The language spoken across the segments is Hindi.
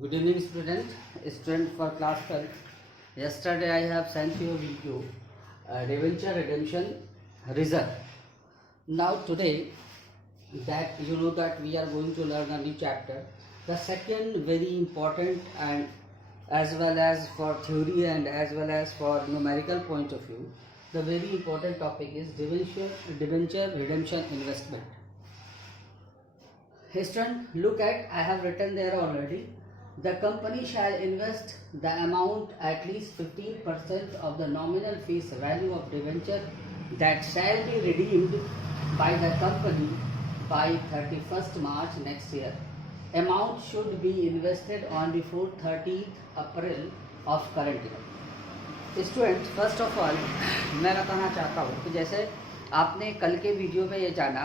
Good evening, student for class 12th. Yesterday I have sent you a video, debenture redemption reserve. Now today that you know that we are going to learn a new chapter. The second very important and as well as for theory and as well as for numerical point of view, the very important topic is debenture redemption investment. Student, look at, I have written there already. The company shall invest the amount at least 15% of the nominal face value of debenture that shall be redeemed by the company by 31st March next year. Amount should be invested on before 30th April of current year. Student, first of all मैं बताना चाहता हूँ कि जैसे आपने कल के वीडियो में ये जाना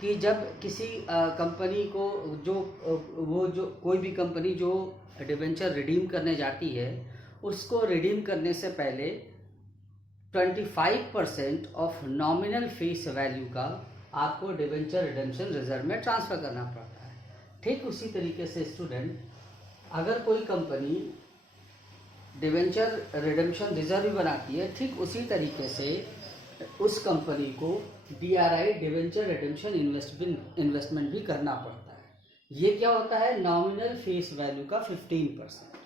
कि जब किसी कंपनी को जो कोई भी कंपनी जो डिबेंचर रिडीम करने जाती है, उसको रिडीम करने से पहले 25% ऑफ नॉमिनल फेस वैल्यू का आपको डिबेंचर रिडेम्पशन रिजर्व में ट्रांसफ़र करना पड़ता है। ठीक उसी तरीके से स्टूडेंट, अगर कोई कंपनी डिबेंचर रिडेम्पशन रिजर्व भी बनाती है, ठीक उसी तरीके से उस कंपनी को DRI डिबेंचर रिडेम्पशन इन्वेस्टमेंट भी करना पड़ता है। ये क्या होता है? नॉमिनल फेस वैल्यू का 15%।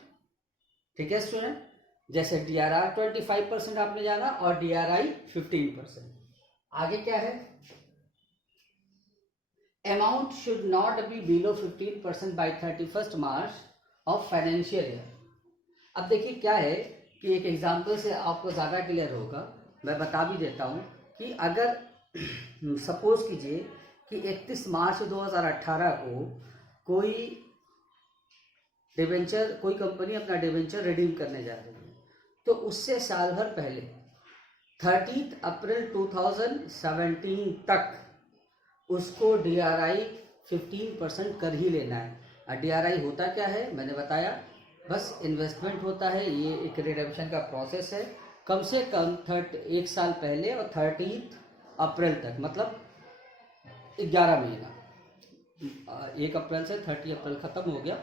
ठीक है स्टूडेंट, जैसे DRR 25% आपने जाना और DRI 15%। आगे क्या है? Amount should not be below 15% by 31st March of financial year. अब देखिए क्या है कि एक एग्जांपल से आपको ज़्यादा क्लियर होगा, मैं बता भी देता हूँ कि अगर सपोज कीजिए कि 31 मार्च 2018 को कोई कंपनी अपना डिबेंचर रिडीम करने जा रही है, तो उससे साल भर पहले 30 अप्रैल 2017 तक उसको DRI 15% कर ही लेना है। और DRI होता क्या है मैंने बताया, बस इन्वेस्टमेंट होता है। ये एक रिडेम्पशन का प्रोसेस है। कम से कम एक साल पहले और 30 अप्रैल तक, मतलब 11 महीना, 1 अप्रैल से 30 अप्रैल खत्म हो गया,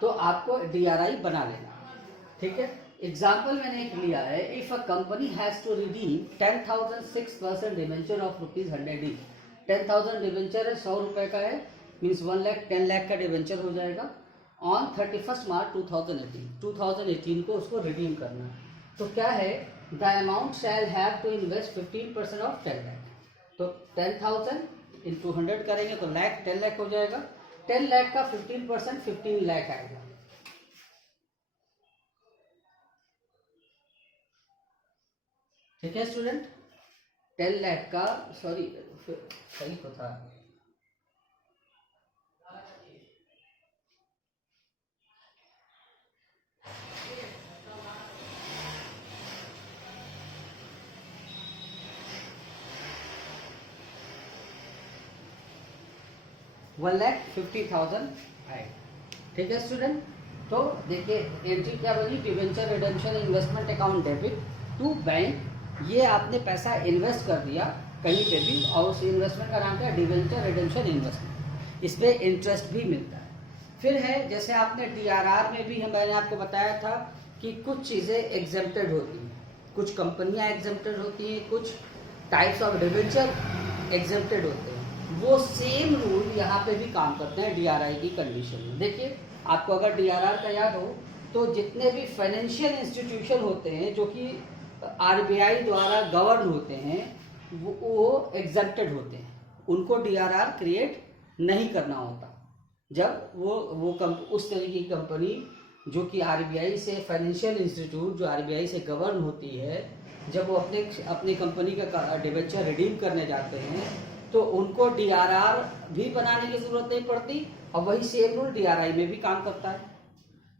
तो आपको DRI बना लेना। ठीक है, एग्जाम्पल मैंने एक लिया है। If a company has to redeem 10,006% debenture of ₹100 each। 10,000 debenture है, 100 रुपए का है, मीन्स 1 लाख 10 लाख का डिबेंचर हो जाएगा। ऑन 31 मार्च 2018 को उसको रिडीम करना है। तो क्या है? The amount shall have to invest 15% of 10 lakh. तो 10,000 इंटू 100 करेंगे तो लाख 10 लाख हो जाएगा। 10 लाख का 15% 15 लाख आएगा। ठीक है स्टूडेंट, 10 लाख का, सॉरी सही तो था, $1,50,000 आए। ठीक है स्टूडेंट, तो देखिए एंट्री क्या बनी? Debenture redemption investment account debit to bank. ये आपने पैसा इन्वेस्ट कर दिया कहीं पे भी, और उस इन्वेस्टमेंट का नाम क्या है? Debenture redemption investment. इसमें इंटरेस्ट भी मिलता है। फिर है जैसे आपने DRR में भी मैंने आपको बताया था कि कुछ चीज़ें एग्जेम्प्टेड होती हैं, कुछ कंपनियां एग्जेम्प्टेड होती हैं, कुछ टाइप्स ऑफ डिबेंचर एग्जेम्प्टेड होते हैं। वो सेम रूल यहाँ पे भी काम करते हैं DRI की कंडीशन में। देखिए, आपको अगर DRR का याद हो तो जितने भी फाइनेंशियल इंस्टीट्यूशन होते हैं जो कि RBI द्वारा गवर्न होते हैं, वो एग्जेम्प्टेड होते हैं। उनको DRR क्रिएट नहीं करना होता। जब वो उस तरीके की कंपनी जो कि RBI से, फाइनेंशियल इंस्टीट्यूट जो RBI से गवर्न होती है, जब वो अपनी कंपनी का डिबेंचर रिडीम करने जाते हैं तो उनको DRR भी बनाने की जरूरत नहीं पड़ती, और वही सेम रूल DRI में भी काम करता है।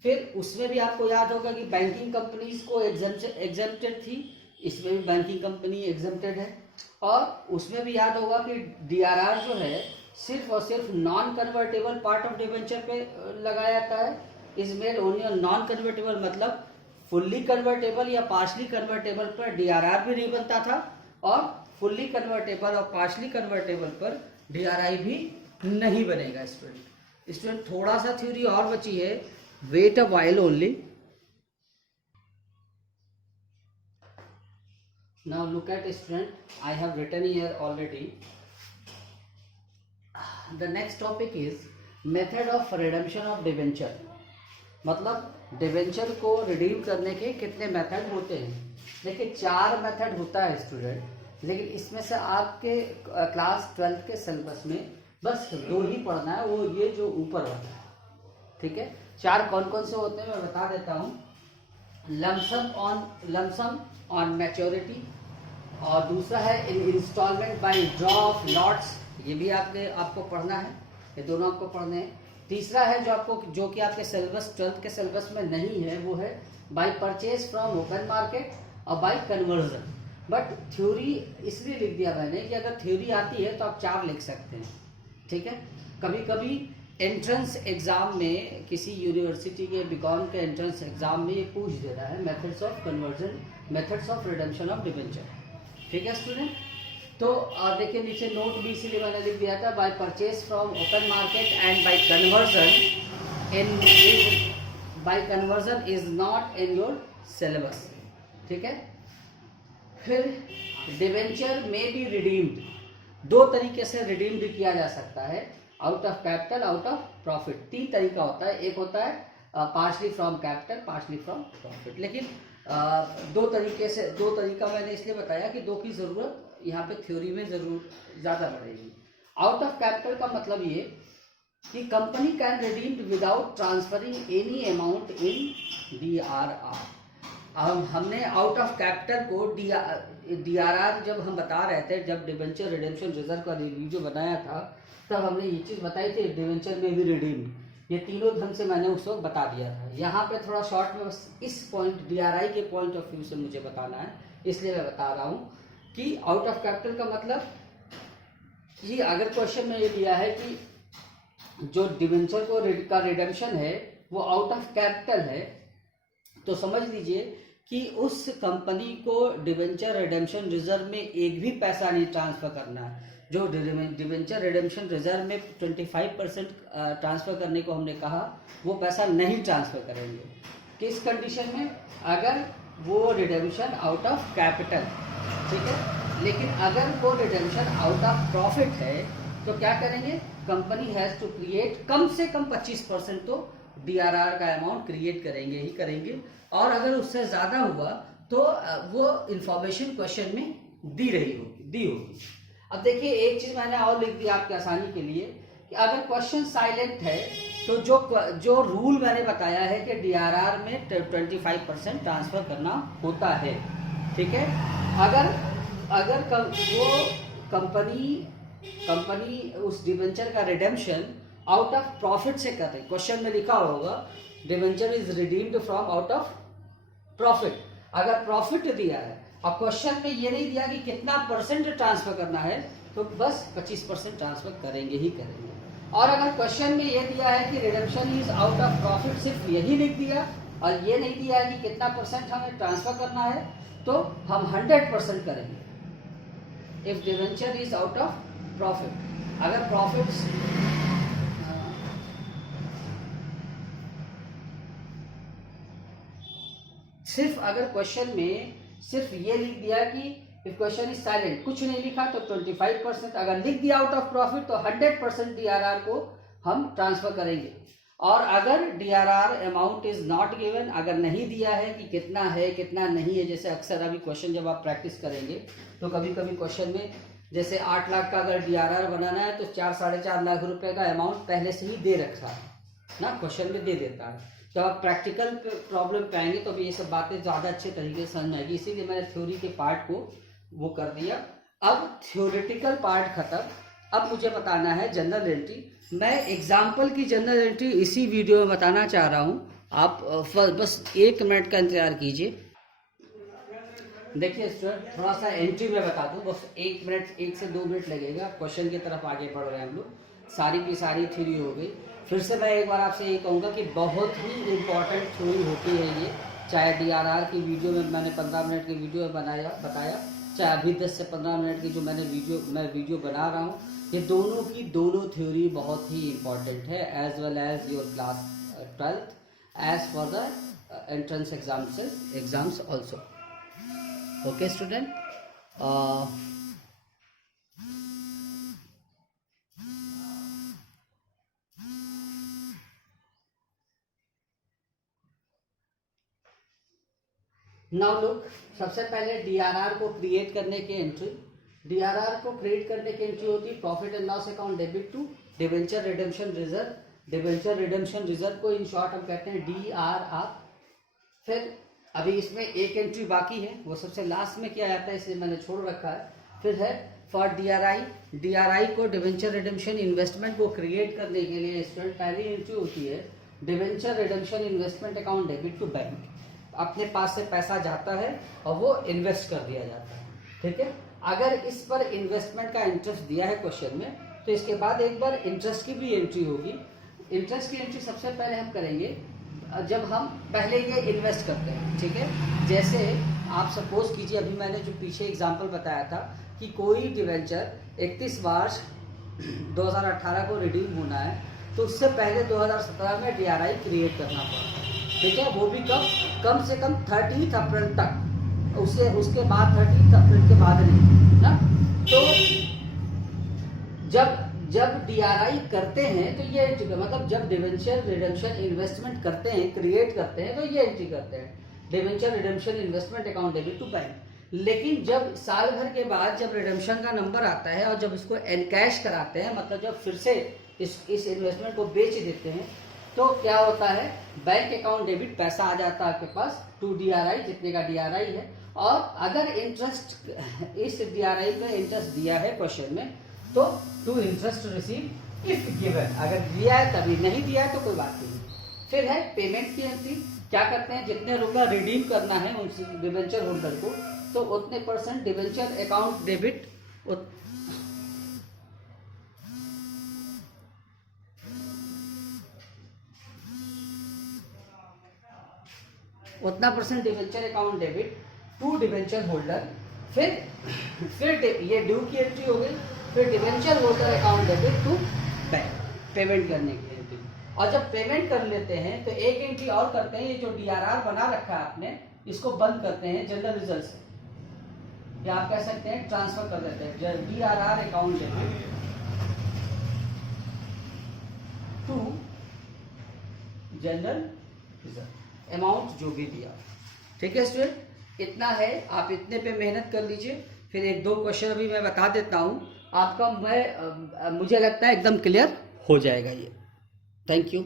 फिर उसमें भी आपको याद होगा कि बैंकिंग कंपनीज को एग्जेम्प्टेड थी, इसमें भी बैंकिंग कंपनी एग्जेम्प्टेड है। और उसमें भी याद होगा कि DRR जो है सिर्फ और सिर्फ non convertible part of debenture पे लगाया जाता है। Is made only on non convertible, मतलब फुल्ली कन्वर्टेबल या पार्शली कन्वर्टेबल पर DRR भी नहीं बनता था, और फुल्ली कन्वर्टेबल और पार्शली कन्वर्टेबल पर DRI भी नहीं बनेगा स्टूडेंट। स्टूडेंट थोड़ा सा थ्योरी और बची है, wait a while only. Now look at student, I have written here already. The next topic is method of redemption of debenture. मतलब डिवेंचर को रिडीम करने के कितने मेथड होते हैं। देखिए 4 मेथड होता है स्टूडेंट, लेकिन इसमें से आपके क्लास 12 के सिलेबस में बस 2 ही पढ़ना है, वो ये जो ऊपर वाला है, ठीक है। 4 कौन कौन से होते हैं मैं बता देता हूँ। लमसम ऑन मैच्योरिटी, और दूसरा है instalment by draw of lots, ये भी आपको पढ़ना है, ये दोनों आपको पढ़ने हैं। तीसरा है जो कि आपके सिलेबस 12 के सिलेबस में नहीं है, वो है by purchase from open market और बाय कन्वर्जन। बट थ्योरी इसलिए लिख दिया मैंने कि अगर थ्योरी आती है तो आप 4 लिख सकते हैं, ठीक है। कभी कभी एंट्रेंस एग्जाम में किसी यूनिवर्सिटी के बीकॉम के एंट्रेंस एग्जाम में ये पूछ देता है methods of conversion, methods of redemption of debenture, ठीक है स्टूडेंट। तो देखिए नीचे नोट भी इसीलिए मैंने लिख दिया था, by purchase from open market and bye conversion is not in your syllabus, ठीक है। फिर डिवेंचर में बी रिडीम्ड, 2 तरीके से रिडीम्ड किया जा सकता है, out of capital, out of profit. 3 तरीका होता है, एक होता है partially from capital, partially from profit. लेकिन 2 तरीका मैंने इसलिए बताया कि 2 की जरूरत यहाँ पे थ्योरी में जरूर ज़्यादा पड़ेगी। आउट ऑफ कैपिटल का मतलब ये कि company can redeemed without transferring any amount in DRR। हमने आउट ऑफ कैपिटल को DRR जब हम बता रहे थे, जब डिवेंचर रिडेम्पशन रिजर्व का वीडियो बनाया था, तब हमने ये चीज़ बताई थी, डिवेंचर में भी रिडीम्ड, ये तीनों ढंग से मैंने उस वक्त बता दिया था। यहाँ पे थोड़ा शॉर्ट में बस इस पॉइंट DRI के पॉइंट ऑफ व्यू से मुझे बताना है, इसलिए मैं बता रहा हूँ कि आउट ऑफ कैपिटल का मतलब कि अगर क्वेश्चन में ये दिया है कि जो डिवेंचर का रिडेम्पशन है वो आउट ऑफ कैपिटल है, तो समझ लीजिए कि उस कंपनी को डिवेंचर रिडेम्पशन रिजर्व में एक भी पैसा नहीं ट्रांसफर करना है। जो डिवेंचर रिडेम्पशन रिजर्व में 25% ट्रांसफर करने को हमने कहा, वो पैसा नहीं ट्रांसफर करेंगे। किस कंडीशन में? अगर वो रिडेम्पशन आउट ऑफ कैपिटल, ठीक है। लेकिन अगर वो रिडेम्पशन आउट ऑफ प्रॉफिट है तो क्या करेंगे? कंपनी हैज टू क्रिएट कम से कम 25% तो DRR का अमाउंट क्रिएट करेंगे ही करेंगे, और अगर उससे ज़्यादा हुआ तो वो इंफॉर्मेशन क्वेश्चन में दी होगी। अब देखिए एक चीज़ मैंने और लिख दिया आपकी आसानी के लिए कि अगर क्वेश्चन साइलेंट है तो जो रूल मैंने बताया है कि DRR में 25% ट्रांसफर करना होता है, ठीक है। अगर वो कंपनी उस डिवेंचर का रिडेम्पशन आउट ऑफ प्रॉफिट से कर रही, क्वेश्चन में लिखा होगा debenture is redeemed from out of profit, अगर प्रॉफिट दिया है और क्वेश्चन में ये नहीं दिया कि कितना परसेंट ट्रांसफर करना है, तो बस 25% ट्रांसफर करेंगे ही करेंगे। और अगर क्वेश्चन में ये दिया है कि redemption is out of profit, सिर्फ यही लिख दिया और ये नहीं दिया है कि कितना परसेंट हमें ट्रांसफर करना है, तो हम 100% करेंगे if debenture is out of profit. अगर प्रॉफिट सिर्फ अगर क्वेश्चन में सिर्फ ये लिख दिया कि इफ क्वेश्चन इज साइलेंट, कुछ नहीं लिखा तो 25%, अगर लिख दिया आउट ऑफ प्रॉफिट तो 100% DRR को हम ट्रांसफर करेंगे। और अगर DRR amount is not given, अगर नहीं दिया है कि कितना है कितना नहीं है, जैसे अक्सर अभी क्वेश्चन जब आप प्रैक्टिस करेंगे तो कभी कभी क्वेश्चन में जैसे 8 लाख का अगर DRR बनाना है तो 4-4.5 लाख रुपए का अमाउंट पहले से ही दे रखा है ना, क्वेश्चन में दे देता है। तो आप प्रैक्टिकल प्रॉब्लम पे आएंगे तो भी ये सब बातें ज़्यादा अच्छे तरीके से समझ आएगी, इसीलिए मैंने थ्योरी के पार्ट को वो कर दिया। अब थ्योरेटिकल पार्ट खत्म, अब मुझे बताना है जनरल एंट्री। मैं एग्जाम्पल की जनरल एंट्री इसी वीडियो में बताना चाह रहा हूँ, आप बस 1 मिनट का इंतजार कीजिए। देखिए स्टूडेंट, थोड़ा सा एंट्री में बता दूँ, बस 1 मिनट 1 से 2 मिनट लगेगा, क्वेश्चन की तरफ आगे बढ़ रहे हैं हम लोग। सारी की सारी थ्योरी हो गई। फिर से मैं एक बार आपसे ये कहूँगा कि बहुत ही इम्पॉर्टेंट थ्योरी होती है ये, चाहे DRR की वीडियो में मैंने 15 मिनट की वीडियो में बताया, चाहे अभी 10 से 15 मिनट की जो मैं वीडियो बना रहा हूँ, ये दोनों की दोनों थ्योरी बहुत ही इंपॉर्टेंट है, as well as your class 12th, as for the entrance exams also. Okay student. Now look, सबसे पहले डीआरआर को क्रिएट करने की एंट्री. डीआरआर को क्रिएट करने की एंट्री होती है profit and loss account debit to debenture redemption reserve. Debenture redemption reserve को इन शॉर्ट हम कहते हैं डीआरआर. फिर अभी इसमें एक एंट्री बाकी है, वो सबसे लास्ट में किया जाता है, इसलिए मैंने छोड़ रखा है. फिर है फॉर डीआरआई. डीआरआई को डिवेंचर रिडेम्पशन इन्वेस्टमेंट को क्रिएट करने के लिए स्टूडेंट पहली एंट्री होती है debenture redemption investment account debit to bank. अपने पास से पैसा जाता है और वो इन्वेस्ट कर दिया जाता है. ठीक है. अगर इस पर इन्वेस्टमेंट का इंटरेस्ट दिया है क्वेश्चन में, तो इसके बाद एक बार इंटरेस्ट की भी एंट्री होगी. इंटरेस्ट की एंट्री सबसे पहले हम करेंगे जब हम पहले ये इन्वेस्ट करते हैं. ठीक है. जैसे आप सपोज कीजिए, अभी मैंने जो पीछे एग्जांपल बताया था कि कोई डिवेंचर 31 मार्च 2018 को रिडीम होना है, तो उससे पहले 2017 में डीआरआई क्रिएट करना पड़ा. ठीक है. वो भी कम से कम 30 अप्रैल तक, उसके बाद 30 अप्रैल के बाद नहीं ना. तो जब डीआरआई करते हैं तो ये एंट्री, मतलब जब डिवेंचर रिडेम्पशन इन्वेस्टमेंट करते हैं, क्रिएट करते हैं, तो ये एंट्री करते हैं debenture redemption investment account debit to bank. लेकिन जब साल भर के बाद जब रिडेम्पशन का नंबर आता है और जब इसको एनकैश कराते हैं, मतलब जब फिर से इस इन्वेस्टमेंट को बेच देते हैं, तो क्या होता है, बैंक अकाउंट डेबिट पैसा आ जाता है आपके पास टू डीआरआई, जितने का डीआरआई है. और अगर इंटरेस्ट इस डीआरआई पे इंटरेस्ट दिया है क्वेश्चन में, तो to interest receive if given. अगर दिया है तभी, नहीं दिया है तो कोई बात नहीं. फिर है पेमेंट की एंट्री. क्या करते हैं, जितने रुपया रिडीम करना है उस डिवेंचर होल्डर को, तो उतने % डिवेंचर अकाउंट डेबिट उतना % debenture account debit to debenture holder. फिर ये ड्यू की एंट्री हो गई. फिर debenture holder account debit to bank, payment करने की एंट्री. और जब पेमेंट कर लेते हैं तो एक एंट्री और करते हैं, ये जो डीआरआर बना रखा है आपने, इसको बंद करते हैं जनरल रिजल्ट से, या आप कह सकते हैं ट्रांसफर कर देते हैं DRR account debit to general reserve, amount जो भी दिया. ठीक है स्टूडेंट, इतना है. आप इतने पे मेहनत कर लीजिए. फिर एक दो क्वेश्चन अभी मैं बता देता हूँ आपका, मुझे लगता है एकदम क्लियर हो जाएगा ये. Thank you.